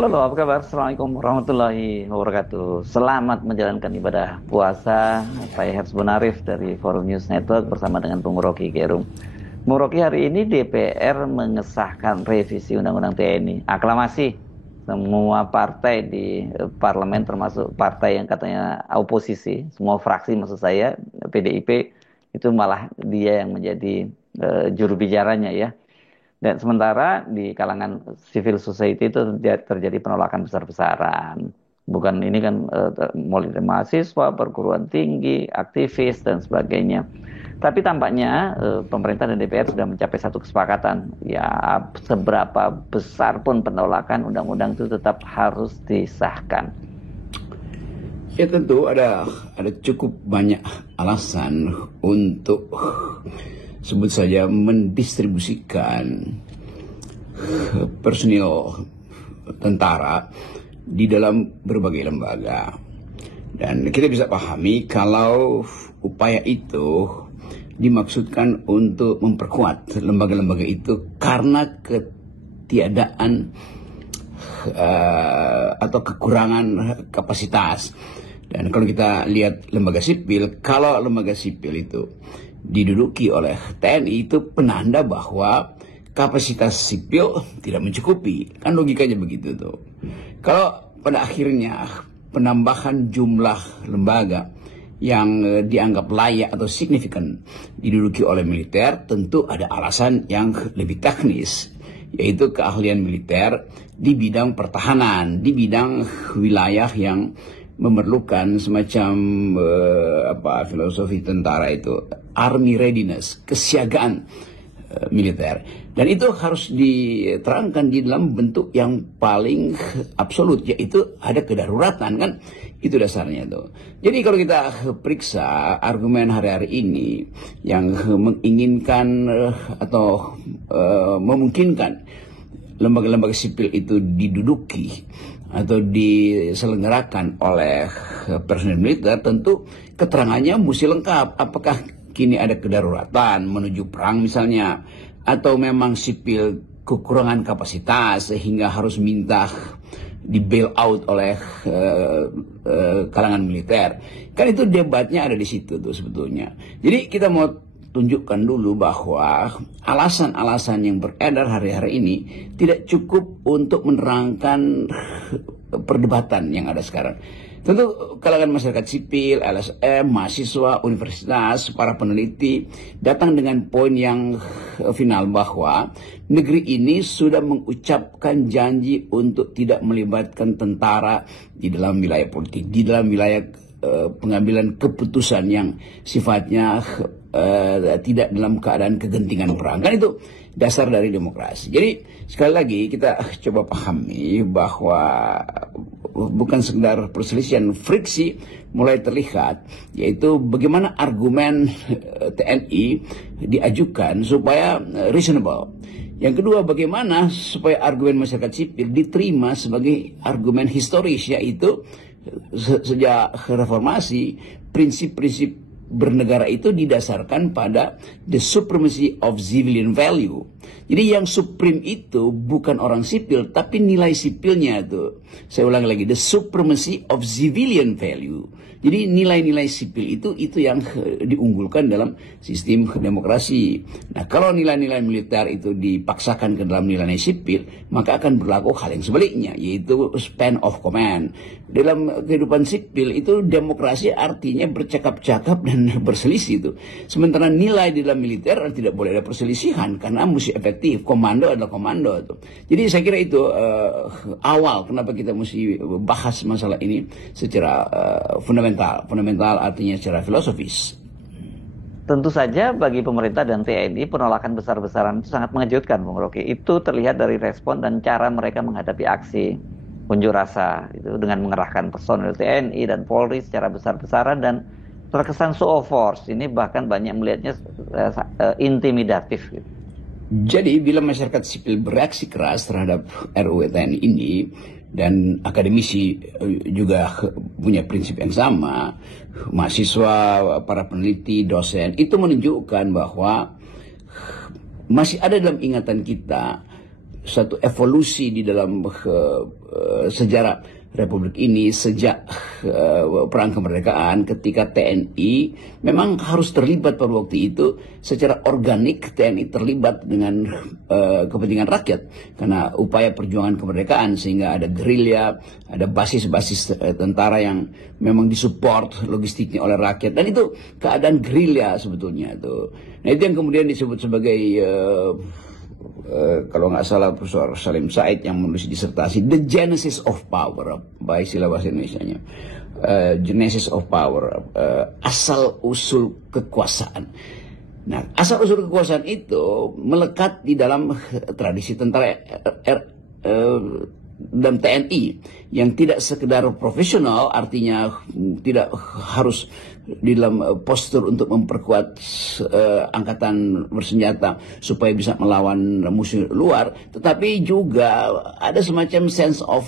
Halo, apa kabar? Assalamualaikum warahmatullahi wabarakatuh. Selamat menjalankan ibadah puasa. Saya Hersbun Bonarif dari Forum News Network bersama dengan Bung Rocky Gerung. Bung Rocky, hari ini DPR mengesahkan revisi Undang-Undang TNI. Aklamasi. Semua partai di parlemen termasuk partai yang katanya oposisi, semua fraksi maksud saya, PDIP, itu malah dia yang menjadi juru bicaranya ya. Dan sementara di kalangan civil society itu terjadi penolakan besar-besaran. Bukan ini kan mulai dari mahasiswa, perguruan tinggi, aktivis, dan sebagainya. Tapi tampaknya pemerintah dan DPR sudah mencapai satu kesepakatan. Ya, seberapa besar pun penolakan, undang-undang itu tetap harus disahkan. Ya tentu ada cukup banyak alasan untuk sebut saja mendistribusikan personil tentara di dalam berbagai lembaga. Dan kita bisa pahami kalau upaya itu dimaksudkan untuk memperkuat lembaga-lembaga itu karena ketiadaan atau kekurangan kapasitas. Dan kalau kita lihat lembaga sipil, kalau lembaga sipil itu diduduki oleh TNI, itu penanda bahwa kapasitas sipil tidak mencukupi. Kan logikanya begitu tuh. Kalau pada akhirnya penambahan jumlah lembaga yang dianggap layak atau signifikan diduduki oleh militer, tentu ada alasan yang lebih teknis, yaitu keahlian militer di bidang pertahanan, di bidang wilayah yang memerlukan semacam filosofi tentara itu, army readiness, kesiagaan militer. Dan itu harus diterangkan di dalam bentuk yang paling absolut, yaitu ada kedaruratan, kan? Itu dasarnya tuh. Jadi kalau kita periksa argumen hari-hari ini yang menginginkan atau memungkinkan lembaga-lembaga sipil itu diduduki atau diselenggarakan oleh personel militer, tentu keterangannya mesti lengkap. Apakah kini ada kedaruratan menuju perang misalnya, atau memang sipil kekurangan kapasitas sehingga harus minta di bail out oleh kalangan militer. Kan itu debatnya ada di situ tuh sebetulnya. Jadi kita mau tunjukkan dulu bahwa alasan-alasan yang beredar hari-hari ini tidak cukup untuk menerangkan perdebatan yang ada sekarang. Tentu kalangan masyarakat sipil, LSM, mahasiswa, universitas, para peneliti datang dengan poin yang final bahwa negeri ini sudah mengucapkan janji untuk tidak melibatkan tentara di dalam wilayah politik, di dalam wilayah pengambilan keputusan yang sifatnya tidak dalam keadaan kegentingan perang. Kan itu dasar dari demokrasi. Jadi sekali lagi kita coba pahami bahwa bukan sekedar perselisihan, friksi mulai terlihat, yaitu bagaimana argumen TNI diajukan supaya reasonable. Yang kedua, bagaimana supaya argumen masyarakat sipil diterima sebagai argumen historis, yaitu sejak reformasi prinsip-prinsip bernegara itu didasarkan pada the supremacy of civilian value. Jadi yang supreme itu bukan orang sipil, tapi nilai sipilnya itu. Saya ulang lagi, the supremacy of civilian value. Jadi nilai-nilai sipil itu yang diunggulkan dalam sistem demokrasi. Nah, kalau nilai-nilai militer itu dipaksakan ke dalam nilai sipil, maka akan berlaku hal yang sebaliknya, yaitu span of command. Dalam kehidupan sipil itu demokrasi artinya bercakap-cakap dan berselisih itu. Sementara nilai di dalam militer tidak boleh ada perselisihan karena mesti efektif. Komando adalah komando itu. Jadi saya kira itu awal kenapa kita mesti bahas masalah ini secara fundamental artinya secara filosofis. Tentu saja bagi pemerintah dan TNI penolakan besar-besaran itu sangat mengejutkan, Bung Rocky. Itu terlihat dari respon dan cara mereka menghadapi aksi unjuk rasa itu dengan mengerahkan personel TNI dan Polri secara besar-besaran dan terkesan show of force. Ini bahkan banyak melihatnya intimidatif. Gitu. Jadi bila masyarakat sipil bereaksi keras terhadap RUU TNI ini, dan akademisi juga punya prinsip yang sama, mahasiswa, para peneliti, dosen, itu menunjukkan bahwa masih ada dalam ingatan kita satu evolusi di dalam sejarah Republik ini sejak perang kemerdekaan, ketika TNI memang harus terlibat pada waktu itu secara organik. TNI terlibat dengan kepentingan rakyat karena upaya perjuangan kemerdekaan, sehingga ada gerilya, ada basis-basis tentara yang memang disupport logistiknya oleh rakyat, dan itu keadaan gerilya sebetulnya itu. Nah, itu yang kemudian disebut sebagai kalau nggak salah Profesor Salim Said yang menulis disertasi The Genesis of Power, by istilah bahasa Indonesianya, Genesis of Power, asal usul kekuasaan. Nah, asal usul kekuasaan itu melekat di dalam tradisi tentara dan TNI yang tidak sekedar profesional, artinya tidak harus di dalam postur untuk memperkuat angkatan bersenjata supaya bisa melawan musuh luar, tetapi juga ada semacam sense of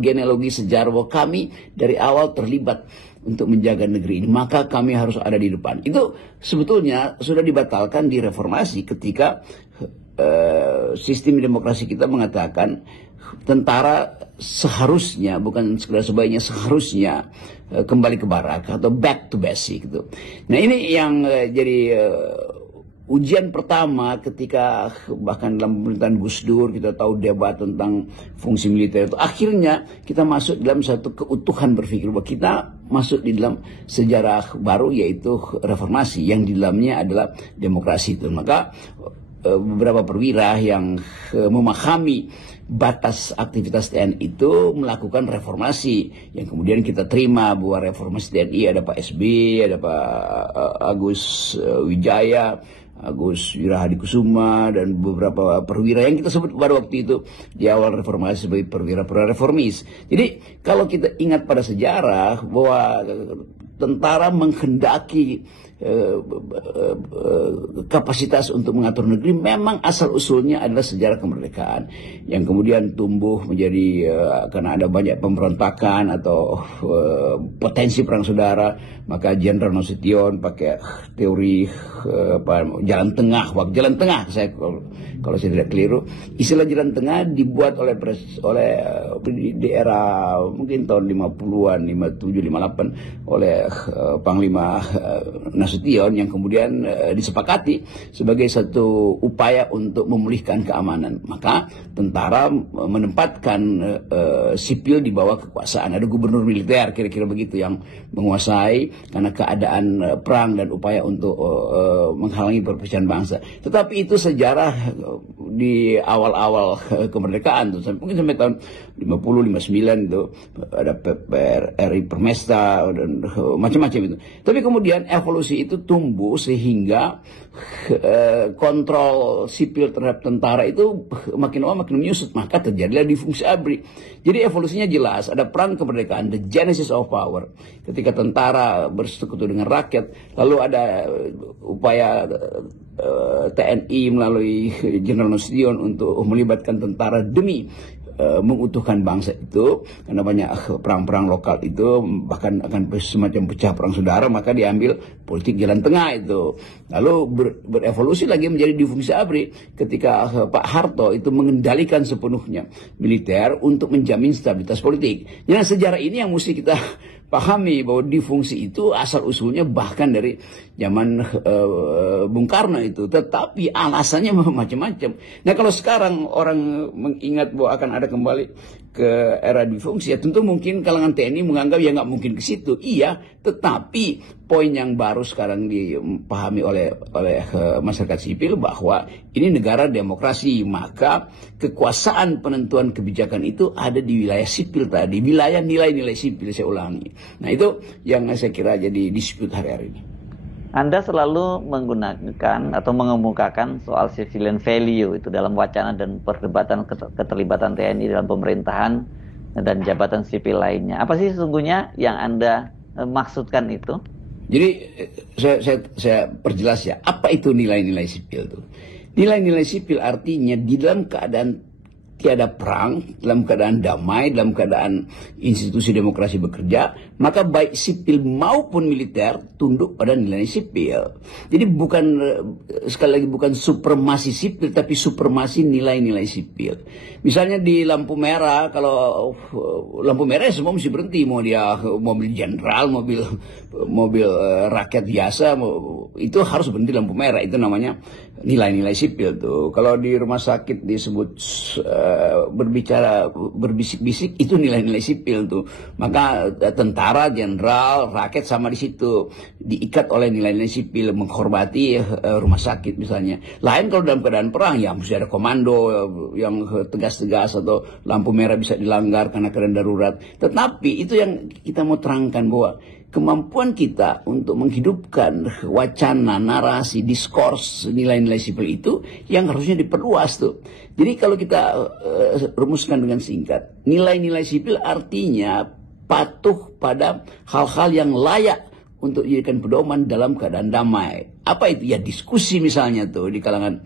genealogi sejarah bahwa kami dari awal terlibat untuk menjaga negeri ini, maka kami harus ada di depan. Itu sebetulnya sudah dibatalkan di reformasi ketika sistem demokrasi kita mengatakan tentara seharusnya, bukan sekedar sebaiknya, seharusnya kembali ke barak atau back to basic gitu. Nah, ini yang jadi ujian pertama ketika bahkan dalam pemerintahan Gus Dur kita tahu debat tentang fungsi militer itu. Akhirnya kita masuk dalam satu keutuhan berpikir bahwa kita masuk di dalam sejarah baru, yaitu reformasi yang di dalamnya adalah demokrasi itu. Maka beberapa perwira yang memahami batas aktivitas TNI itu melakukan reformasi yang kemudian kita terima bahwa reformasi TNI ada Pak SBY, ada Pak Agus Wijaya, Agus Wirahadikusuma, dan beberapa perwira yang kita sebut pada waktu itu di awal reformasi sebagai perwira-perwira reformis. Jadi kalau kita ingat pada sejarah bahwa tentara menghendaki kapasitas untuk mengatur negeri, memang asal usulnya adalah sejarah kemerdekaan yang kemudian tumbuh menjadi karena ada banyak pemberontakan atau potensi perang saudara, maka Jenderal Nasution pakai teori jalan tengah. Jalan tengah, saya kalau saya tidak keliru, istilah jalan tengah dibuat oleh di era mungkin tahun 50-an, 57, 58 oleh Panglima Nasution, yang kemudian disepakati sebagai satu upaya untuk memulihkan keamanan. Maka tentara menempatkan sipil di bawah kekuasaan. Ada gubernur militer kira-kira begitu yang menguasai karena keadaan perang dan upaya untuk menghalangi perpecahan bangsa. Tetapi itu sejarah di awal-awal kemerdekaan tuh, mungkin sampai tahun 50, 59 itu ada PRRI Permesta dan macam-macam itu. Tapi kemudian evolusi itu tumbuh sehingga kontrol sipil terhadap tentara itu makin lama makin menyusut, maka terjadilah difungsi ABRI. Jadi evolusinya jelas, ada perang kemerdekaan, the genesis of power, ketika tentara bersekutu dengan rakyat, lalu ada upaya TNI melalui Jenderal Nasution untuk melibatkan tentara demi mengutuhkan bangsa itu, karena banyak perang-perang lokal itu bahkan akan semacam pecah perang saudara, maka diambil politik jalan tengah itu. Lalu berevolusi lagi menjadi difungsi ABRI ketika Pak Harto itu mengendalikan sepenuhnya militer untuk menjamin stabilitas politik. Jadi sejarah ini yang mesti kita pahami, bahwa difungsi itu asal usulnya bahkan dari zaman Bung Karno itu, tetapi alasannya macam-macam. Nah, kalau sekarang orang mengingat bahwa akan ada kembali ke era difungsi, ya tentu mungkin kalangan TNI menganggap ya nggak mungkin ke situ. Iya, tetapi poin yang baru sekarang dipahami oleh masyarakat sipil bahwa ini negara demokrasi, maka kekuasaan penentuan kebijakan itu ada di wilayah sipil tadi, wilayah nilai-nilai sipil, saya ulangi. Nah, itu yang saya kira jadi dispute hari-hari ini. Anda selalu menggunakan atau mengemukakan soal civilian value itu dalam wacana dan perdebatan keterlibatan TNI dalam pemerintahan dan jabatan sipil lainnya. Apa sih sesungguhnya yang Anda maksudkan itu? Jadi saya perjelas ya, apa itu nilai-nilai sipil itu? Nilai-nilai sipil artinya di dalam keadaan tiada perang, dalam keadaan damai, dalam keadaan institusi demokrasi bekerja, maka baik sipil maupun militer tunduk pada nilai sipil. Jadi bukan, sekali lagi, bukan supremasi sipil, tapi supremasi nilai-nilai sipil. Misalnya di lampu merah, kalau lampu merah semua mesti berhenti, mau dia mobil jenderal, mobil rakyat biasa, itu harus berhenti lampu merah. Itu namanya nilai-nilai sipil tuh. Kalau di rumah sakit disebut berbicara berbisik-bisik, itu nilai-nilai sipil tuh. Maka tentara, jenderal, rakyat sama di situ, diikat oleh nilai-nilai sipil, menghormati rumah sakit misalnya. Lain kalau dalam keadaan perang, ya mesti ada komando yang tegas-tegas, atau lampu merah bisa dilanggar karena keadaan darurat. Tetapi itu yang kita mau terangkan, bahwa kemampuan kita untuk menghidupkan wacana, narasi, diskurs, nilai-nilai sipil itu yang harusnya diperluas tuh. Jadi kalau kita rumuskan dengan singkat, nilai-nilai sipil artinya patuh pada hal-hal yang layak untuk dijadikan pedoman dalam keadaan damai. Apa itu? Ya diskusi misalnya tuh di kalangan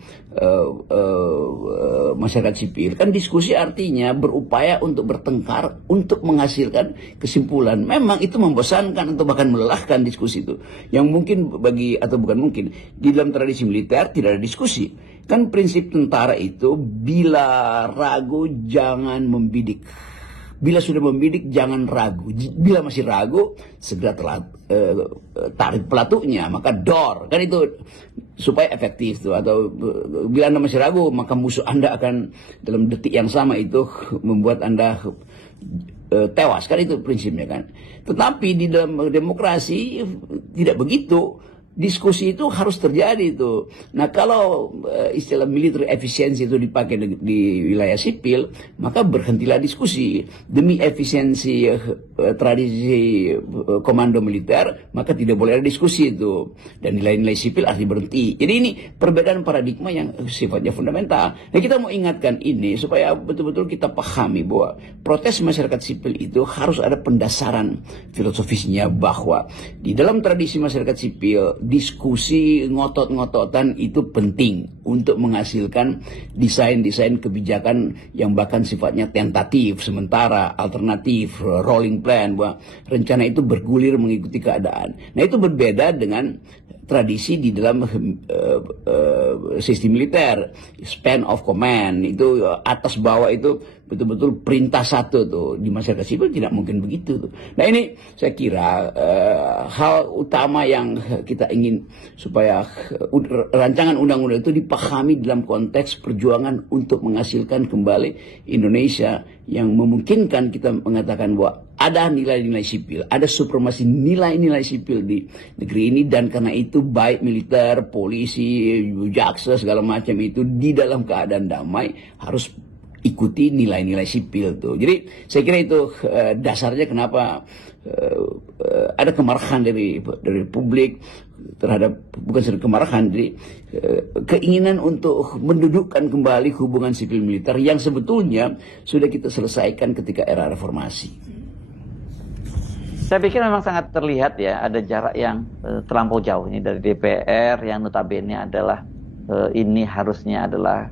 masyarakat sipil. Kan diskusi artinya berupaya untuk bertengkar, untuk menghasilkan kesimpulan. Memang itu membosankan atau bahkan melelahkan diskusi itu. Yang mungkin atau bukan mungkin, di dalam tradisi militer tidak ada diskusi. Kan prinsip tentara itu, bila ragu jangan membidik. Bila sudah membidik jangan ragu. Bila masih ragu, segera tarik pelatuknya, maka dor. Kan itu supaya efektif tuh. Atau bila Anda masih ragu, maka musuh Anda akan dalam detik yang sama itu membuat Anda tewas. Kan itu prinsipnya kan. Tetapi di dalam demokrasi tidak begitu. Diskusi itu harus terjadi itu. Nah, kalau istilah military efficiency itu dipakai di wilayah sipil, maka berhentilah diskusi. Demi efisiensi tradisi komando militer, maka tidak boleh ada diskusi itu. Dan nilai-nilai sipil harus berhenti. Jadi ini perbedaan paradigma yang sifatnya fundamental. Nah, kita mau ingatkan ini supaya betul-betul kita pahami bahwa protes masyarakat sipil itu harus ada pendasaran filosofisnya, bahwa di dalam tradisi masyarakat sipil, diskusi ngotot-ngototan itu penting untuk menghasilkan desain-desain kebijakan yang bahkan sifatnya tentatif, sementara, alternatif, rolling plan, bahwa rencana itu bergulir mengikuti keadaan. Nah, itu berbeda dengan tradisi di dalam sistem militer, span of command, itu atas bawah itu betul-betul perintah satu tuh. Di masyarakat sipil tidak mungkin begitu tuh. Nah, ini saya kira hal utama yang kita ingin supaya rancangan undang-undang itu dipahami dalam konteks perjuangan untuk menghasilkan kembali Indonesia yang memungkinkan kita mengatakan bahwa ada nilai-nilai sipil, ada supremasi nilai-nilai sipil di negeri ini, dan karena itu baik militer, polisi, jaksa, segala macam itu di dalam keadaan damai harus ikuti nilai-nilai sipil tuh. Jadi saya kira itu dasarnya kenapa ada kemarahan dari publik terhadap, bukan saja kemarahan, jadi keinginan untuk mendudukkan kembali hubungan sipil militer yang sebetulnya sudah kita selesaikan ketika era reformasi. Saya pikir memang sangat terlihat ya, ada jarak yang terlampau jauh ini dari DPR yang notabene adalah ini harusnya adalah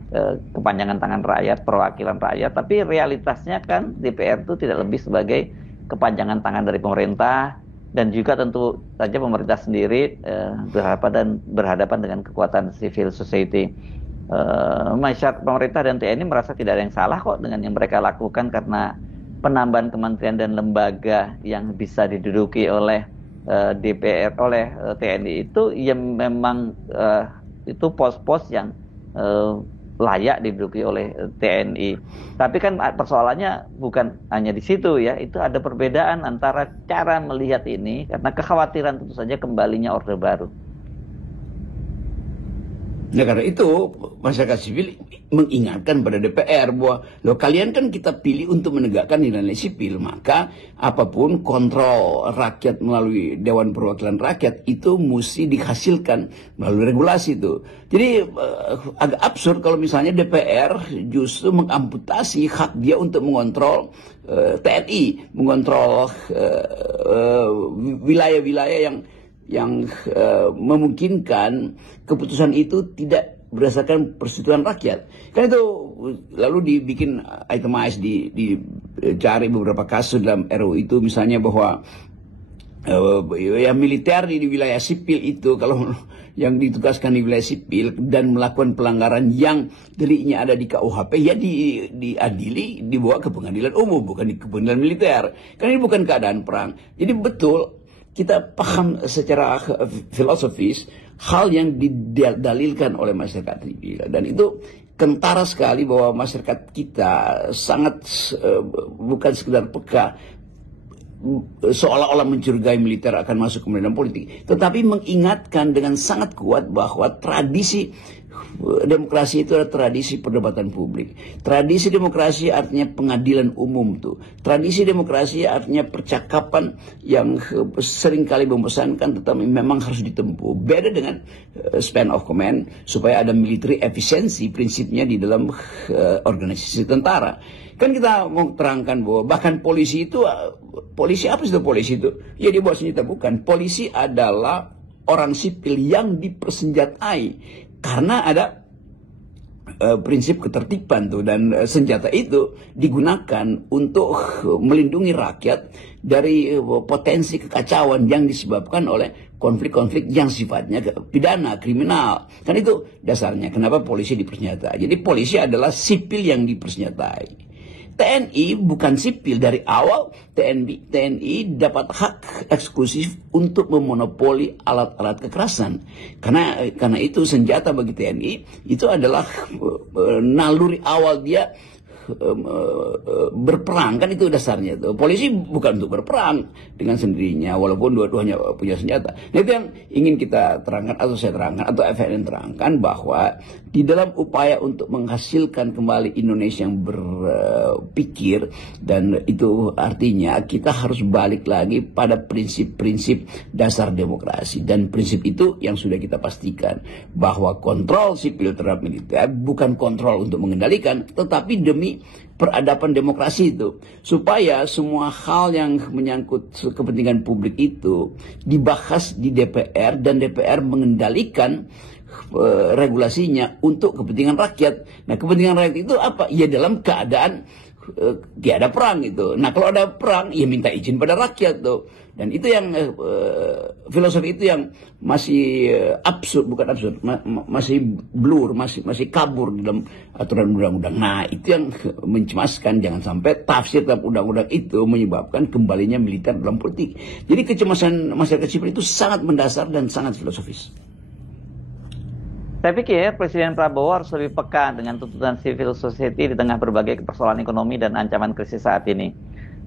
kepanjangan tangan rakyat, perwakilan rakyat, tapi realitasnya kan DPR itu tidak lebih sebagai kepanjangan tangan dari pemerintah, dan juga tentu saja pemerintah sendiri berhadapan dengan kekuatan civil society. Masyarakat, pemerintah dan TNI merasa tidak ada yang salah kok dengan yang mereka lakukan, karena penambahan kementerian dan lembaga yang bisa diduduki oleh DPR, oleh TNI itu yang memang itu pos-pos yang layak diduduki oleh TNI. Tapi kan persoalannya bukan hanya di situ ya, itu ada perbedaan antara cara melihat ini, karena kekhawatiran tentu saja kembalinya Orde Baru. Nah, karena itu masyarakat sipil mengingatkan pada DPR bahwa loh, kalian kan kita pilih untuk menegakkan nilai-nilai sipil, maka apapun kontrol rakyat melalui Dewan Perwakilan Rakyat itu mesti dihasilkan melalui regulasi itu. Jadi agak absurd kalau misalnya DPR justru mengamputasi hak dia untuk mengontrol TNI, mengontrol wilayah-wilayah yang memungkinkan keputusan itu tidak berdasarkan persetujuan rakyat. Kan itu lalu dibikin itemized, dicari beberapa kasus dalam RUU itu, misalnya bahwa yang militer di wilayah sipil itu, kalau yang ditugaskan di wilayah sipil dan melakukan pelanggaran yang deliknya ada di KUHP, ya diadili, dibawa ke pengadilan umum, bukan di pengadilan militer. Karena ini bukan keadaan perang. Jadi betul kita paham secara filosofis hal yang didalilkan oleh masyarakat sipil, dan itu kentara sekali bahwa masyarakat kita sangat bukan sekedar peka seolah-olah mencurigai militer akan masuk ke medan politik, tetapi mengingatkan dengan sangat kuat bahwa tradisi demokrasi itu adalah tradisi perdebatan publik. Tradisi demokrasi artinya pengadilan umum tuh. Tradisi demokrasi artinya percakapan yang seringkali membosankan tetapi memang harus ditempuh. Beda dengan span of command, supaya ada military efficiency prinsipnya di dalam organisasi tentara. Kan kita mau terangkan bahwa bahkan polisi itu, polisi apa sih itu polisi itu? Ya dia bawa senjata, bukan. Polisi adalah orang sipil yang dipersenjatai karena ada prinsip ketertiban tuh, dan senjata itu digunakan untuk melindungi rakyat dari potensi kekacauan yang disebabkan oleh konflik-konflik yang sifatnya pidana, kriminal. Kan itu dasarnya kenapa polisi dipersenjatai. Jadi polisi adalah sipil yang dipersenjatai. TNI bukan sipil dari awal. TNI dapat hak eksklusif untuk memonopoli alat-alat kekerasan. Karena itu senjata bagi TNI itu adalah naluri awal dia berperang, kan itu dasarnya tuh. Polisi bukan untuk berperang dengan sendirinya, walaupun dua-duanya punya senjata. Nah, itu yang ingin kita terangkan, atau saya terangkan, atau FNN terangkan, bahwa di dalam upaya untuk menghasilkan kembali Indonesia yang berpikir, dan itu artinya kita harus balik lagi pada prinsip-prinsip dasar demokrasi, dan prinsip itu yang sudah kita pastikan bahwa kontrol sipil terhadap militer bukan kontrol untuk mengendalikan, tetapi demi peradaban demokrasi itu, supaya semua hal yang menyangkut kepentingan publik itu dibahas di DPR, dan DPR mengendalikan regulasinya untuk kepentingan rakyat. Nah, kepentingan rakyat itu apa? Ya dalam keadaan tiada perang itu. Nah, kalau ada perang, ya minta izin pada rakyat tuh. Dan itu yang filosofi itu yang masih absurd, bukan absurd, masih blur, masih kabur dalam aturan undang-undang. Nah, itu yang mencemaskan, jangan sampai tafsir dalam undang-undang itu menyebabkan kembalinya militer dalam politik. Jadi kecemasan masyarakat sipil itu sangat mendasar dan sangat filosofis. Saya pikir Presiden Prabowo harus lebih peka dengan tuntutan civil society di tengah berbagai persoalan ekonomi dan ancaman krisis saat ini.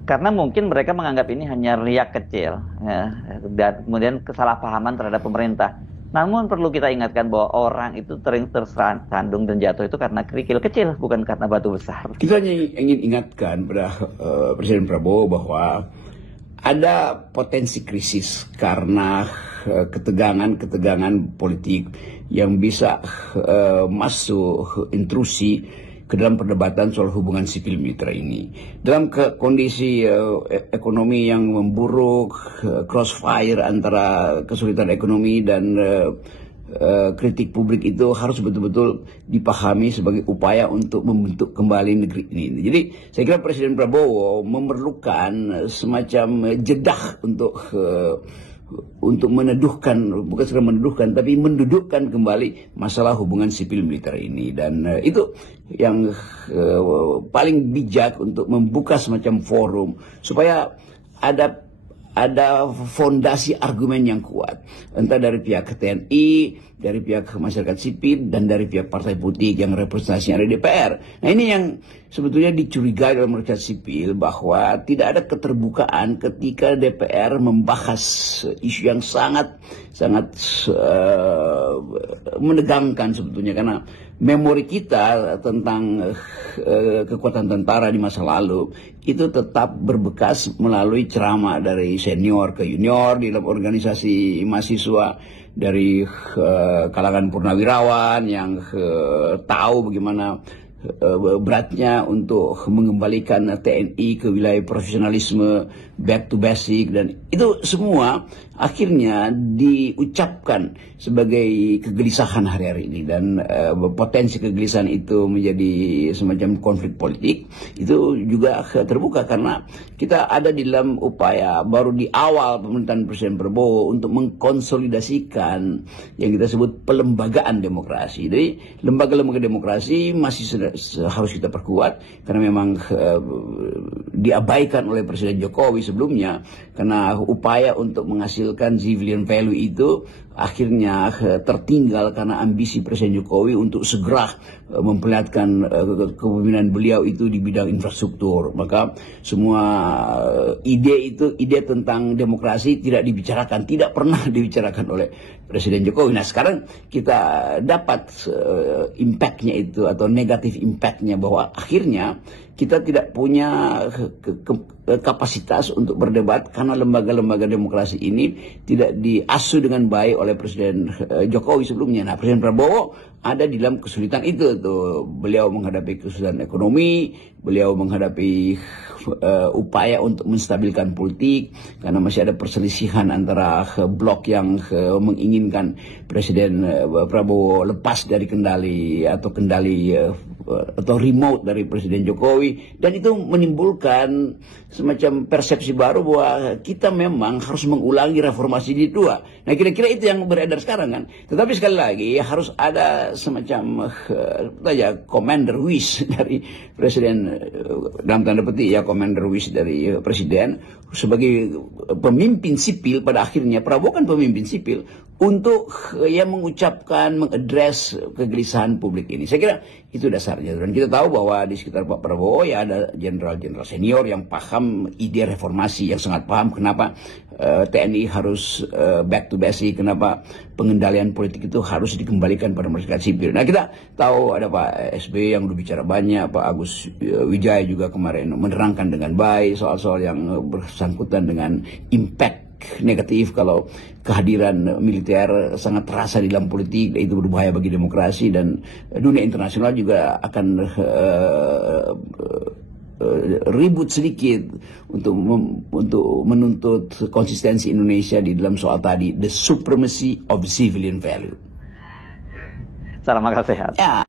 Karena mungkin mereka menganggap ini hanya riak kecil, ya, dan kemudian kesalahpahaman terhadap pemerintah. Namun perlu kita ingatkan bahwa orang itu sering tersandung dan jatuh itu karena kerikil kecil, bukan karena batu besar. Kita ingin ingatkan pada Presiden Prabowo bahwa ada potensi krisis karena ketegangan politik yang bisa masuk intrusi ke dalam perdebatan soal hubungan sipil militer ini. Dalam kondisi ekonomi yang memburuk, crossfire antara kesulitan ekonomi dan kritik publik itu harus betul-betul dipahami sebagai upaya untuk membentuk kembali negeri ini. Jadi saya kira Presiden Prabowo memerlukan semacam jedah untuk meneduhkan, bukan sekedar meneduhkan, tapi mendudukkan kembali masalah hubungan sipil militer ini. Dan itu yang paling bijak untuk membuka semacam forum supaya ada fondasi argumen yang kuat, entah dari pihak TNI, dari pihak masyarakat sipil, dan dari pihak partai politik yang representasinya ada di DPR. Nah, ini yang sebetulnya dicurigai dalam masyarakat sipil, bahwa tidak ada keterbukaan ketika DPR membahas isu yang sangat menegangkan sebetulnya, karena memori kita tentang kekuatan tentara di masa lalu itu tetap berbekas melalui ceramah dari senior ke junior di dalam organisasi mahasiswa, dari kalangan purnawirawan yang tahu bagaimana beratnya untuk mengembalikan TNI ke wilayah profesionalisme, back to basic, dan itu semua akhirnya diucapkan sebagai kegelisahan hari-hari ini, dan potensi kegelisahan itu menjadi semacam konflik politik itu juga terbuka karena kita ada di dalam upaya baru di awal pemerintahan Presiden Prabowo untuk mengkonsolidasikan yang kita sebut pelembagaan demokrasi. Jadi lembaga-lembaga demokrasi masih harus kita perkuat karena memang diabaikan oleh Presiden Jokowi sebelumnya, karena upaya untuk menghasilkan civilian value itu akhirnya tertinggal karena ambisi Presiden Jokowi untuk segera memperlihatkan kepemimpinan beliau itu di bidang infrastruktur. Maka semua ide tentang demokrasi tidak dibicarakan, tidak pernah dibicarakan oleh Presiden Jokowi. Nah sekarang kita dapat impactnya itu, atau negatif impactnya, bahwa akhirnya kita tidak punya kapasitas untuk berdebat karena lembaga-lembaga demokrasi ini tidak diasuh dengan baik oleh Presiden Jokowi sebelumnya. Nah, Presiden Prabowo ada di dalam kesulitan itu tuh. Beliau menghadapi kesulitan ekonomi, beliau menghadapi upaya untuk menstabilkan politik karena masih ada perselisihan antara blok yang menginginkan Presiden Prabowo lepas dari kendali atau remote dari Presiden Jokowi, dan itu menimbulkan semacam persepsi baru bahwa kita memang harus mengulangi reformasi di dua. Nah kira-kira itu yang beredar sekarang kan. Tetapi sekali lagi harus ada semacam commander wish dari Presiden, dalam tanda petik ya, commander wish dari Presiden sebagai pemimpin sipil. Pada akhirnya Prabowo kan pemimpin sipil untuk mengucapkan, mengadres kegelisahan publik ini. Saya kira itu dasarnya, dan kita tahu bahwa di sekitar Pak Prabowo ya ada jenderal-jenderal senior yang paham ide reformasi, yang sangat paham kenapa TNI harus back to basic, kenapa pengendalian politik itu harus dikembalikan pada masyarakat sipil. Nah kita tahu ada Pak SBY yang udah bicara banyak, Pak Agus Wijaya juga kemarin menerangkan dengan baik soal-soal yang bersangkutan dengan impact negatif kalau kehadiran militer sangat terasa di dalam politik, itu berbahaya bagi demokrasi, dan dunia internasional juga akan ribut sedikit untuk menuntut konsistensi Indonesia di dalam soal tadi, the supremacy of civilian value. Salam akal sehat. Ya.